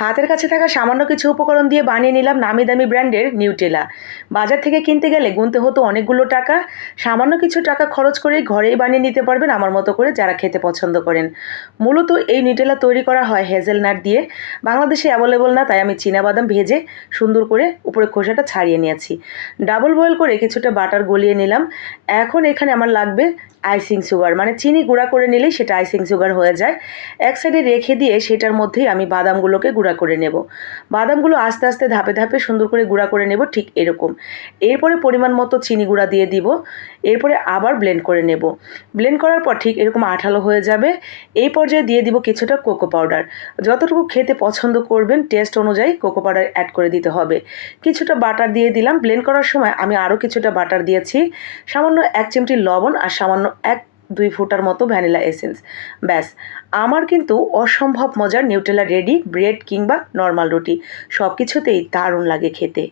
হাতের কাছে থাকা সামান্য কিছু উপকরণ দিয়ে বানিয়ে নিলাম নামি দামি ব্র্যান্ডের নিউটেলা। বাজার থেকে কিনতে গেলে গুনতে হতো অনেকগুলো টাকা। সামান্য কিছু টাকা খরচ করে ঘরেই বানিয়ে নিতে পারবেন আমার মতো করে, যারা খেতে পছন্দ করেন। মূলত এই নিউটেলা তৈরি করা হয় হেজেলনাট দিয়ে। বাংলাদেশে অ্যাভেলেবল না, তাই আমি চীনাবাদাম ভেজে সুন্দর করে উপরে খোসাটা ছাড়িয়ে নিয়েছি। ডাবল বয়েল করে কিছুটা বাটার গলিয়ে নিলাম। এখন এখানে আমার লাগবে আইসিং সুগার, মানে চিনি গুঁড়া করে নিলেই সেটা আইসিং সুগার হয়ে যায়। এক সাইডে রেখে দিয়ে সেটার মধ্যেই আমি বাদামগুলোকে গুঁড়া করে নেব। বাদামগুলো আস্তে আস্তে ধাপে ধাপে সুন্দর করে গুঁড়া করে নেব, ঠিক এরকম। এরপরে পরিমাণ মতো চিনি গুঁড়া দিয়ে দিব। এরপরে আবার ব্লেন্ড করে নেব। ব্লেন্ড করার পর ঠিক এরকম আঠালো হয়ে যাবে। এই পর্যায়ে দিয়ে দিব কিছুটা কোকো পাউডার। যতটুকু খেতে পছন্দ করবেন টেস্ট অনুযায়ী কোকো পাউডার অ্যাড করে দিতে হবে। কিছুটা বাটার দিয়ে দিলাম। ব্লেন্ড করার সময় আমি আরও কিছুটা বাটার দিয়েছি। সামান্য 1 চিমটি লবণ আর সামান্য 1-2 ফোঁটার মতো ভ্যানিলা এসেন্স। ব্যাস, আমার কিন্তু অসম্ভব মজার নিউটেলা রেডি। ব্রেড কিংবা নর্মাল রুটি সব কিছুতেই দারুণ লাগে খেতে।